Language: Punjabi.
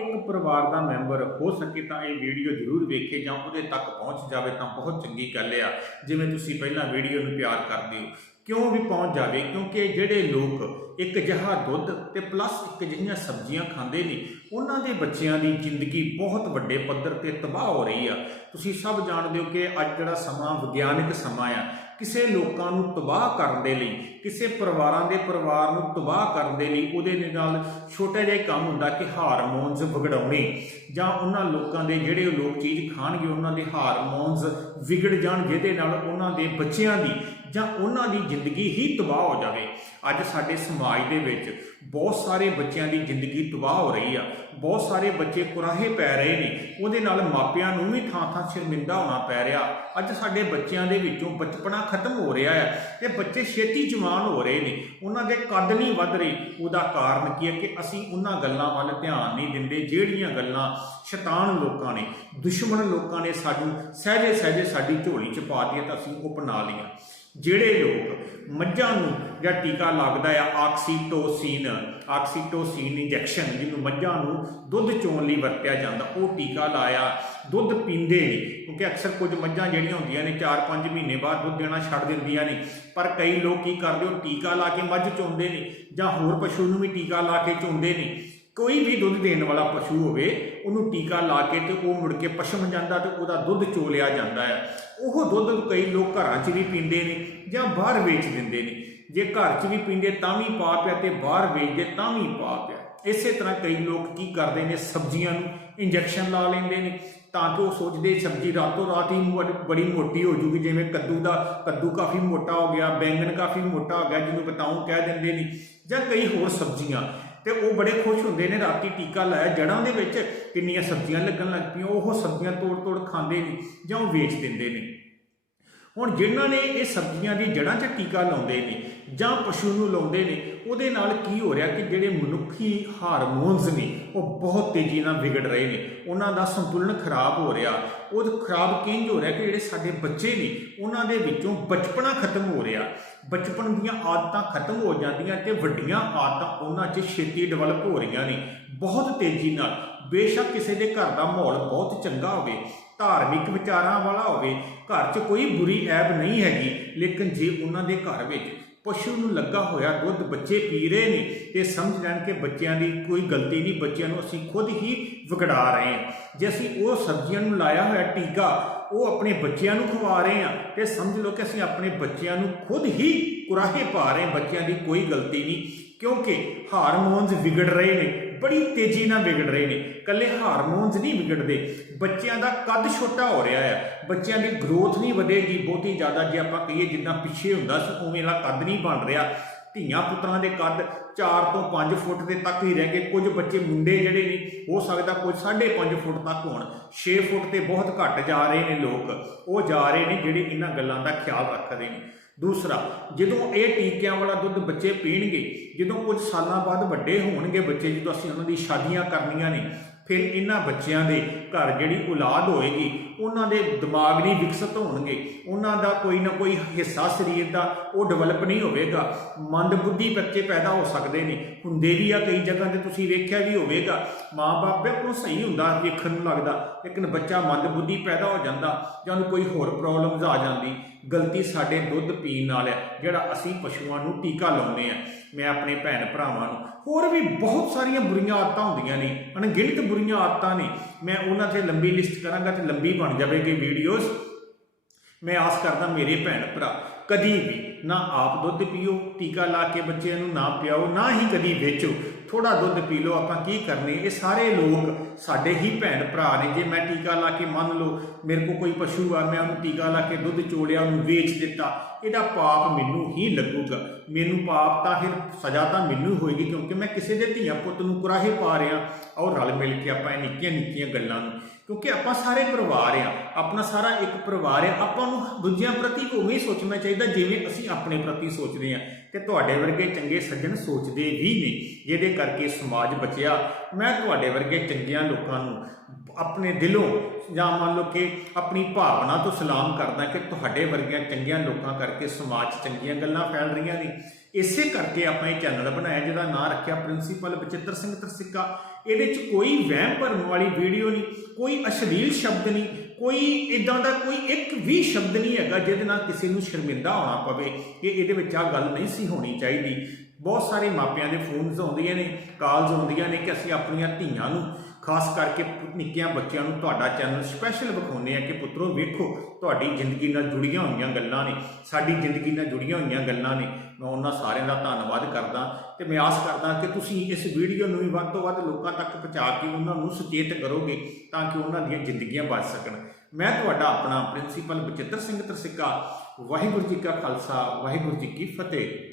ਇੱਕ ਪਰਿਵਾਰ ਦਾ ਮੈਂਬਰ ਹੋ ਸਕੇ ਤਾਂ ਇਹ ਵੀਡੀਓ ਜ਼ਰੂਰ ਵੇਖੇ ਜਾਂ ਉਹਦੇ ਤੱਕ ਪਹੁੰਚ ਜਾਵੇ ਤਾਂ ਬਹੁਤ ਚੰਗੀ ਗੱਲ ਆ, ਜਿਵੇਂ ਤੁਸੀਂ ਪਹਿਲਾਂ ਵੀਡੀਓ ਨੂੰ ਪਿਆਰ ਕਰਦੇ ਹੋ। ਕਿਉਂ ਵੀ ਪਹੁੰਚ ਜਾਵੇ? ਕਿਉਂਕਿ ਜਿਹੜੇ ਲੋਕ ਇੱਕ ਜਹਾ ਦੁੱਧ ਤੇ ਪਲੱਸ ਇੱਕ ਜਿਹੀਆਂ ਸਬਜ਼ੀਆਂ ਖਾਂਦੇ ਨੇ, ਉਹਨਾਂ ਦੇ ਬੱਚਿਆਂ ਦੀ ਜ਼ਿੰਦਗੀ ਬਹੁਤ ਵੱਡੇ ਪੱਧਰ ਤੇ ਤਬਾਹ ਹੋ ਰਹੀ ਆ। ਤੁਸੀਂ ਸਭ ਜਾਣਦੇ ਹੋ ਕਿ ਅੱਜ ਜਿਹੜਾ ਸਮਾਂ ਵਿਗਿਆਨਿਕ ਸਮਾਂ ਆ ਕਿਸੇ ਲੋਕਾਂ ਨੂੰ ਤਬਾਹ ਕਰਨ ਦੇ ਲਈ, ਕਿਸੇ ਪਰਿਵਾਰਾਂ ਦੇ ਪਰਿਵਾਰ ਨੂੰ ਤਬਾਹ ਕਰਨ ਦੇ ਲਈ ਉਹਦੇ ਨਾਲ ਛੋਟਾ ਜਿਹਾ ਕੰਮ ਹੁੰਦਾ ਕਿ ਹਾਰਮੋਨਸ ਵਿਗੜਾਉਣੇ। ਜਾਂ ਉਹਨਾਂ ਲੋਕਾਂ ਦੇ ਜਿਹੜੇ ਉਹ ਲੋਕ ਚੀਜ਼ ਖਾਣਗੇ, ਉਹਨਾਂ ਦੇ ਹਾਰਮੋਨਸ ਵਿਗੜ ਜਾਣ ਜਿਹਦੇ ਨਾਲ ਉਹਨਾਂ ਦੇ ਬੱਚਿਆਂ ਦੀ ਜਾਂ ਉਹਨਾਂ ਦੀ ਜ਼ਿੰਦਗੀ ਹੀ ਤਬਾਹ ਹੋ ਜਾਵੇ। ਅੱਜ ਸਾਡੇ ਸਮਾਜ ਦੇ ਵਿੱਚ ਬਹੁਤ ਸਾਰੇ ਬੱਚਿਆਂ ਦੀ ਜ਼ਿੰਦਗੀ ਤਬਾਹ ਹੋ ਰਹੀ ਆ। ਬਹੁਤ ਸਾਰੇ ਬੱਚੇ ਕੁਰਾਹੇ ਪੈ ਰਹੇ ਨੇ। ਉਹਦੇ ਨਾਲ ਮਾਪਿਆਂ ਨੂੰ ਵੀ ਥਾਂ ਥਾਂ ਸ਼ਰਮਿੰਦਾ ਹੋਣਾ ਪੈ ਰਿਹਾ। ਅੱਜ ਸਾਡੇ ਬੱਚਿਆਂ ਦੇ ਵਿੱਚੋਂ ਬਚਪਨਾ ਖਤਮ ਹੋ ਰਿਹਾ ਹੈ ਤੇ ਬੱਚੇ ਛੇਤੀ ਜਵਾਨ ਹੋ ਰਹੇ ਨੇ। ਉਹਨਾਂ ਦੇ ਕੱਦ ਨਹੀਂ ਵੱਧ ਰਹੇ। ਉਹਦਾ ਕਾਰਨ ਕੀ ਹੈ ਕਿ ਅਸੀਂ ਉਹਨਾਂ ਗੱਲਾਂ ਵੱਲ ਧਿਆਨ ਨਹੀਂ ਦਿੰਦੇ, ਜਿਹੜੀਆਂ ਗੱਲਾਂ ਸ਼ੈਤਾਨ ਲੋਕਾਂ ਨੇ, ਦੁਸ਼ਮਣ ਲੋਕਾਂ ਨੇ ਸਾਨੂੰ ਸਹਿਜੇ ਸਹਿਜੇ ਸਾਡੀ ਝੋਲੀ ਚ ਪਾ ਦਿੱਤੀ ਤਾਂ ਅਸੀਂ ਉਹ ਅਪਣਾ ਲਿਆ ਜਿਹੜੇ ਲੋਕ ਮੱਝਾਂ ਨੂੰ ਜਾਂ ਟੀਕਾ ਲੱਗਦਾ ਆ ਆਕਸੀਟੋਸਿਨ ਆਕਸੀਟੋਸਿਨ ਇੰਜੈਕਸ਼ਨ ਜਿਹਨੂੰ ਮੱਝਾਂ ਨੂੰ ਦੁੱਧ ਚੋਣ ਲਈ ਵਰਤਿਆ ਜਾਂਦਾ, ਉਹ ਟੀਕਾ ਲਾਇਆ, ਦੁੱਧ ਪੀਂਦੇ ਨੇ। ਕਿਉਂਕਿ ਅਕਸਰ ਕੁਝ ਮੱਝਾਂ ਜਿਹੜੀਆਂ ਹੁੰਦੀਆਂ ਨੇ 4-5 ਮਹੀਨੇ ਬਾਅਦ ਦੁੱਧ ਦੇਣਾ ਛੱਡ ਦਿੰਦੀਆਂ ਨੇ। ਪਰ ਕਈ ਲੋਕ ਕੀ ਕਰਦੇ, ਉਹ ਟੀਕਾ ਲਾ ਕੇ ਮੱਝ ਚੋਂਦੇ ਨੇ ਜਾਂ ਹੋਰ ਪਸ਼ੂ ਨੂੰ ਵੀ ਟੀਕਾ ਲਾ ਕੇ ਚੋਂਦੇ ਨੇ। ਕੋਈ ਵੀ ਦੁੱਧ ਦੇਣ ਵਾਲਾ ਪਸ਼ੂ ਹੋਵੇ, ਉਹਨੂੰ ਟੀਕਾ ਲਾ ਕੇ ਤੇ ਉਹ ਮੁੜ ਕੇ ਪਸ਼ਮ ਜਾਂਦਾ ਤੇ ਉਹਦਾ ਦੁੱਧ ਚੋ ਲਿਆ ਜਾਂਦਾ ਹੈ। ਉਹ ਦੁੱਧ ਕਈ ਲੋਕ ਘਰਾਂ 'ਚ ਵੀ ਪੀਂਦੇ ਨੇ ਜਾਂ ਬਾਹਰ ਵੇਚ ਦਿੰਦੇ ਨੇ। ਜੇ ਘਰ 'ਚ ਵੀ ਪੀਂਦੇ ਤਾਂ ਵੀ ਪਾਪ ਹੈ ਤੇ ਬਾਹਰ ਵੇਚਦੇ ਤਾਂ ਵੀ ਪਾਪ ਹੈ। ਇਸੇ ਤਰ੍ਹਾਂ ਕਈ ਲੋਕ ਕੀ ਕਰਦੇ ਨੇ? ਸਬਜ਼ੀਆਂ ਨੂੰ ਇੰਜੈਕਸ਼ਨ ਲਾ ਲੈਂਦੇ ਨੇ ਤਾਂ ਕਿ ਉਹ ਸੋਚਦੇ ਸਬਜ਼ੀ ਰਾਤੋਂ ਰਾਤ ਹੀ ਬੜੀ ਮੋਟੀ ਹੋ ਜੂਗੀ। ਜਿਵੇਂ ਕੱਦੂ ਦਾ ਕੱਦੂ ਕਾਫੀ ਮੋਟਾ ਹੋ ਗਿਆ, ਬੈਂਗਣ ਕਾਫੀ ਮੋਟਾ ਹੋ ਗਿਆ, ਜਿਹਨੂੰ ਬਤਾਉਂ ਕਹਿ ਦਿੰਦੇ ਨੇ ਜਾਂ ਕਈ ਹੋਰ ਸਬਜ਼ੀਆਂ। ਤੇ ਉਹ ਬੜੇ ਖੁਸ਼ ਹੁੰਦੇ ਨੇ, ਰਾਤੀ ਟੀਕਾ ਲਾਇਆ ਜੜਾਂ ਦੇ ਵਿੱਚ ਕਿੰਨੀਆਂ ਸਬਜ਼ੀਆਂ ਲੱਗਣ ਲੱਗ ਪਈਆਂ, ਉਹ ਸਬਜ਼ੀਆਂ ਤੋੜ ਤੋੜ ਖਾਂਦੇ ਨੇ ਜਾਂ ਉਹ ਵੇਚ ਦਿੰਦੇ ਨੇ। ਹੁਣ ਜਿਨ੍ਹਾਂ ਨੇ ਇਹ ਸਬਜ਼ੀਆਂ ਦੀ ਜੜ੍ਹਾਂ 'ਚ ਟੀਕਾ ਲਾਉਂਦੇ ਨੇ ਜਾਂ ਪਸ਼ੂ ਨੂੰ ਲਾਉਂਦੇ ਨੇ, ਉਹਦੇ ਨਾਲ ਕੀ ਹੋ ਰਿਹਾ ਕਿ ਜਿਹੜੇ ਮਨੁੱਖੀ ਹਾਰਮੋਨਸ ਨੇ, ਉਹ ਬਹੁਤ ਤੇਜ਼ੀ ਨਾਲ ਵਿਗੜ ਰਹੇ ਨੇ। ਉਹਨਾਂ ਦਾ ਸੰਤੁਲਨ ਖਰਾਬ ਹੋ ਰਿਹਾ। ਉਹ ਖਰਾਬ ਕਿੰਜ ਹੋ ਰਿਹਾ ਕਿ ਜਿਹੜੇ ਸਾਡੇ ਬੱਚੇ ਨੇ, ਉਹਨਾਂ ਦੇ ਵਿੱਚੋਂ ਬਚਪਨਾ ਖਤਮ ਹੋ ਰਿਹਾ। ਬਚਪਨ ਦੀਆਂ ਆਦਤਾਂ ਖਤਮ ਹੋ ਜਾਂਦੀਆਂ ਤੇ ਵੱਡੀਆਂ ਆਦਤਾਂ ਉਹਨਾਂ 'ਚ ਛੇਤੀ ਡਿਵੈਲਪ ਹੋ ਰਹੀਆਂ ਨੇ। ਬਹੁਤ ਤੇਜ਼ੀ ਨਾਲ। ਬੇਸ਼ੱਕ ਕਿਸੇ ਦੇ ਘਰ ਦਾ ਮਾਹੌਲ ਬਹੁਤ ਚੰਗਾ ਹੋਵੇ ਧਾਰਮਿਕ ਵਿਚਾਰਾਂ ਵਾਲਾ ਹੋਵੇ, ਘਰ 'ਚ ਕੋਈ ਬੁਰੀ ਐਬ ਨਹੀਂ ਹੈਗੀ, ਲੇਕਿਨ ਜੇ ਉਹਨਾਂ ਦੇ ਘਰ ਵਿੱਚ ਪਸ਼ੂ ਨੂੰ ਲੱਗਾ ਹੋਇਆ ਦੁੱਧ ਬੱਚੇ ਪੀ ਰਹੇ ਨੇ, ਤੇ ਸਮਝ ਲੈਣ ਕਿ ਬੱਚਿਆਂ ਦੀ ਕੋਈ ਗਲਤੀ ਨਹੀਂ, ਬੱਚਿਆਂ ਨੂੰ ਅਸੀਂ ਖੁਦ ਹੀ ਵਿਗੜਾ ਰਹੇ ਹਾਂ। ਜੇ ਅਸੀਂ ਉਹ ਸਬਜ਼ੀਆਂ ਨੂੰ ਲਾਇਆ ਹੋਇਆ ਟੀਕਾ, ਉਹ ਆਪਣੇ ਬੱਚਿਆਂ ਨੂੰ ਖਵਾ ਰਹੇ ਹਾਂ, ਤੇ ਸਮਝ ਲਓ ਕਿ ਅਸੀਂ ਆਪਣੇ ਬੱਚਿਆਂ ਨੂੰ ਖੁਦ ਹੀ ਕੁਰਾਹੇ ਪਾ ਰਹੇ ਬੱਚਿਆਂ ਦੀ ਕੋਈ ਗਲਤੀ ਨਹੀਂ, ਕਿਉਂਕਿ ਹਾਰਮੋਨਸ ਵਿਗੜ ਰਹੇ ਨੇ ਬੜੀ ਤੇਜ਼ੀ ਨਾਲ ਵਿਗੜ ਰਹੇ ਨੇ। ਕੱਲੇ ਹਾਰਮੋਨਸ ਨਹੀਂ ਵਿਗੜਦੇ। ਬੱਚਿਆਂ ਦਾ ਕੱਦ ਛੋਟਾ ਹੋ ਰਿਹਾ ਹੈ ਬੱਚਿਆਂ ਦੀ ਗਰੋਥ ਨਹੀਂ ਵਧੇਗੀ। ਬਹੁਤੀ ਜ਼ਿਆਦਾ ਜੇ ਆਪਾਂ ਕਹੀਏ ਜਿੱਦਾਂ ਪਿੱਛੇ ਹੁੰਦਾ ਸੀ, ਉਵੇਂ ਦਾ ਕੱਦ ਨਹੀਂ ਬਣ ਰਿਹਾ। ਧੀਆਂ ਪੁੱਤਰਾਂ ਦੇ ਕੱਦ 4 ਤੋਂ 5 ਫੁੱਟ ਦੇ ਤੱਕ ਹੀ ਰਹਿ ਗਏ। ਕੁਝ ਬੱਚੇ ਮੁੰਡੇ ਜਿਹੜੇ ਨੇ, ਹੋ ਸਕਦਾ ਕੁਝ 5.5 ਫੁੱਟ ਤੱਕ ਹੋਣ। 6 ਫੁੱਟ ਤੇ ਬਹੁਤ ਘੱਟ ਜਾ ਰਹੇ ਨੇ ਲੋਕ। ਉਹ ਜਾ ਰਹੇ ਨੇ ਜਿਹੜੇ ਇਹਨਾਂ ਗੱਲਾਂ ਦਾ ਖਿਆਲ ਰੱਖਦੇ ਨੇ। ਦੂਸਰਾ, ਜਦੋਂ ਇਹ ਟੀਕਿਆਂ ਵਾਲਾ ਦੁੱਧ ਬੱਚੇ ਪੀਣਗੇ, ਜਦੋਂ ਕੁਝ ਸਾਲਾਂ ਬਾਅਦ ਵੱਡੇ ਹੋਣਗੇ ਬੱਚੇ, ਜਦੋਂ ਅਸੀਂ ਉਹਨਾਂ ਦੀ ਸ਼ਾਦੀਆਂ ਕਰਨੀਆਂ ਨੇ, ਫਿਰ ਇਹਨਾਂ ਬੱਚਿਆਂ ਦੇ ਘਰ ਜਿਹੜੀ ਔਲਾਦ ਹੋਏਗੀ, ਉਹਨਾਂ ਦੇ ਦਿਮਾਗ ਨਹੀਂ ਵਿਕਸਿਤ ਹੋਣਗੇ। ਉਹਨਾਂ ਦਾ ਕੋਈ ਨਾ ਕੋਈ ਹਿੱਸਾ ਸਰੀਰ ਦਾ, ਉਹ ਡਿਵੈਲਪ ਨਹੀਂ ਹੋਵੇਗਾ। ਮੰਦਬੁੱਧੀ ਬੱਚੇ ਪੈਦਾ ਹੋ ਸਕਦੇ ਨੇ। ਹੁੰਦੇ ਵੀ ਆ ਕਈ ਜਗ੍ਹਾ ਤੇ ਤੁਸੀਂ ਵੇਖਿਆ ਵੀ ਹੋਵੇਗਾ। ਮਾਂ-ਬਾਪ ਬਿਲਕੁਲ ਸਹੀ ਹੁੰਦਾ ਵੇਖਣ ਨੂੰ ਲੱਗਦਾ। ਲੇਕਿਨ ਬੱਚਾ ਮੰਦਬੁੱਧੀ ਪੈਦਾ ਹੋ ਜਾਂਦਾ ਜਾਂ ਉਹਨੂੰ ਕੋਈ ਹੋਰ ਪ੍ਰੋਬਲਮਸ ਆ ਜਾਂਦੀ। ਗਲਤੀ ਸਾਡੇ ਦੁੱਧ ਪੀਣ ਨਾਲ ਹੈ, ਜਿਹੜਾ ਅਸੀਂ ਪਸ਼ੂਆਂ ਨੂੰ ਟੀਕਾ ਲਾਉਂਦੇ ਆ ਮੈਂ ਆਪਣੇ ਭੈਣ ਭਰਾਵਾਂ ਨੂੰ ਹੋਰ ਵੀ ਬਹੁਤ ਸਾਰੀਆਂ ਬੁਰੀਆਂ ਆਦਤਾਂ ਹੁੰਦੀਆਂ ਨੇ। ਅਣਗਿਣਤ ਬੁਰੀਆਂ ਆਦਤਾਂ ਨੇ। ਮੈਂ ਉਹਨਾਂ ਤੇ ਲੰਬੀ ਲਿਸਟ ਕਰਾਂਗਾ ਤੇ ਲੰਬੀ ਬਣ ਜਾਵੇਗੀ ਵੀਡੀਓਜ਼ ਮੈਂ ਆਸ ਕਰਦਾ ਮੇਰੇ ਭੈਣ ਭਰਾ ਕਦੀ ਵੀ ਨਾ ਆਪ ਦੁੱਧ ਪੀਓ, ਟੀਕਾ ਲਾ ਕੇ ਬੱਚਿਆਂ ਨੂੰ ਨਾ ਪਿਆਓ, ਨਾ ਹੀ ਕਦੀ ਵੇਚੋ। ਥੋੜਾ ਦੁੱਧ ਪੀ ਲਓ, ਆਪਾਂ ਕੀ ਕਰਨੇ? ਇਹ ਸਾਰੇ ਲੋਕ ਸਾਡੇ ਹੀ ਭੈਣ ਭਰਾ ਨੇ। ਜੇ ਮੈਂ ਟੀਕਾ ਲਾ ਕੇ ਮੰਨ ਲਓ, ਮੇਰੇ ਕੋ ਕੋਈ ਪਸ਼ੂ ਆ, ਮੈਂ ਉਹਨੂੰ ਟੀਕਾ ਲਾ ਕੇ ਦੁੱਧ ਚੋਲਿਆ, ਉਹਨੂੰ ਵੇਚ ਦਿੱਤਾ, ਇਹਦਾ ਪਾਪ ਮੈਨੂੰ ਹੀ ਲੱਗੂਗਾ। ਮੈਨੂੰ ਪਾਪ ਤਾਂ ਫਿਰ ਸਜ਼ਾ ਤਾਂ ਮੈਨੂੰ ਹੋਏਗੀ, ਕਿਉਂਕਿ ਮੈਂ ਕਿਸੇ ਦੇ ਧੀਆ ਪੁੱਤ ਨੂੰ ਕੁਰਾਹੇ ਪਾ ਰਿਹਾ। ਔਰ ਰਲ ਮਿਲ ਕੇ ਆਪਾਂ ਇਹ ਨਿੱਕੀਆਂ ਨਿੱਕੀਆਂ ਗੱਲਾਂ ਨੂੰ। ਕਿਉਂਕਿ ਆਪਾਂ ਸਾਰੇ ਪਰਿਵਾਰ ਆ ਆਪਣਾ ਸਾਰਾ ਇੱਕ ਪਰਿਵਾਰ ਆ ਆਪਾਂ ਨੂੰ ਦੂਜਿਆਂ ਪ੍ਰਤੀ ਉਵੇਂ ਹੀ ਸੋਚਣਾ ਚਾਹੀਦਾ ਜਿਵੇਂ ਅਸੀਂ ਆਪਣੇ ਪ੍ਰਤੀ ਸੋਚਦੇ ਆ ਤੇ ਤੁਹਾਡੇ ਵਰਗੇ ਚੰਗੇ ਸੱਜਣ ਸੋਚਦੇ ਵੀ ਨੇ, ਜਿਹਦੇ ਕਰਕੇ ਸਮਾਜ ਬਚਿਆ। ਮੈਂ ਤੁਹਾਡੇ ਵਰਗੇ ਚੰਗਿਆਂ ਲੋਕਾਂ ਨੂੰ ਆਪਣੇ ਦਿਲੋਂ ਜਾਂ ਮੰਨ ਲਓ ਕਿ ਆਪਣੀ ਭਾਵਨਾ ਤੋਂ ਸਲਾਮ ਕਰਦਾ ਕਿ ਤੁਹਾਡੇ ਵਰਗਿਆਂ ਚੰਗਿਆਂ ਲੋਕਾਂ ਕਰਕੇ ਸਮਾਜ 'ਚ ਚੰਗੀਆਂ ਗੱਲਾਂ ਫੈਲ ਰਹੀਆਂ ਨੇ। ਇਸੇ ਕਰਕੇ ਆਪਾਂ ਇਹ ਚੈਨਲ ਬਣਾਇਆ, ਜਿਹਦਾ ਨਾਂ ਰੱਖਿਆ ਪ੍ਰਿੰਸੀਪਲ ਬਚਿੱਤਰ ਸਿੰਘ ਤਰਸਿੱਕਾ ਇਹਦੇ 'ਚ ਕੋਈ ਵਹਿਮ ਭਰਮ ਵਾਲੀ ਵੀਡੀਓ ਨਹੀਂ, ਕੋਈ ਅਸ਼ਲੀਲ ਸ਼ਬਦ ਨਹੀਂ, ਕੋਈ ਇਦਾਂ ਦਾ ਕੋਈ ਇੱਕ ਵੀ ਸ਼ਬਦ ਨਹੀਂ ਹੈਗਾ ਜਿਹਦੇ ਨਾਲ ਕਿਸੇ ਨੂੰ ਸ਼ਰਮਿੰਦਾ ਹੋਣਾ ਪਵੇ। ਕਿ ਇਹਦੇ ਵਿੱਚ ਆ ਗੱਲ ਨਹੀਂ ਸੀ ਹੋਣੀ ਚਾਹੀਦੀ। ਬਹੁਤ ਸਾਰੇ ਮਾਪਿਆਂ ਦੇ ਫੋਨਸ ਆਉਂਦੀਆਂ ਨੇ ਕਾਲਸ ਆਉਂਦੀਆਂ ਨੇ ਕਿ ਅਸੀਂ ਆਪਣੀਆਂ ਧੀਆਂ ਨੂੰ ਖਾਸ ਕਰਕੇ ਪੁ- ਨਿੱਕੀਆਂ ਬੱਚਿਆਂ ਨੂੰ ਤੁਹਾਡਾ ਚੈਨਲ ਸਪੈਸ਼ਲ ਵਿਖਾਉਂਦੇ ਆ ਕਿ ਪੁੱਤਰੋ ਵੇਖੋ, ਤੁਹਾਡੀ ਜ਼ਿੰਦਗੀ ਨਾਲ ਜੁੜੀਆਂ ਹੋਈਆਂ ਗੱਲਾਂ ਨੇ, ਸਾਡੀ ਜ਼ਿੰਦਗੀ ਨਾਲ ਜੁੜੀਆਂ ਹੋਈਆਂ ਗੱਲਾਂ ਨੇ। ਮੈਂ ਉਹਨਾਂ ਸਾਰਿਆਂ ਦਾ ਧੰਨਵਾਦ ਕਰਦਾ ਤੇ ਮੈਂ ਆਸ ਕਰਦਾ ਕਿ ਤੁਸੀਂ ਇਸ ਵੀਡੀਓ ਨੂੰ ਵੀ ਵੱਧ ਤੋਂ ਵੱਧ ਲੋਕਾਂ ਤੱਕ ਪਹੁੰਚਾ ਕੇ ਉਹਨਾਂ ਨੂੰ ਸੁਚੇਤ ਕਰੋਗੇ ਤਾਂ ਕਿ ਉਹਨਾਂ ਦੀਆਂ ਜ਼ਿੰਦਗੀਆਂ ਬਚ ਸਕਣ। ਮੈਂ ਤੁਹਾਡਾ ਆਪਣਾ ਪ੍ਰਿੰਸੀਪਲ ਬਚਿੱਤਰ ਸਿੰਘ ਤਰਸਿੱਕਾ, ਵਾਹਿਗੁਰੂ ਜੀ ਕਾ ਖਾਲਸਾ, ਵਾਹਿਗੁਰੂ ਜੀ ਕੀ ਫਤਿਹ।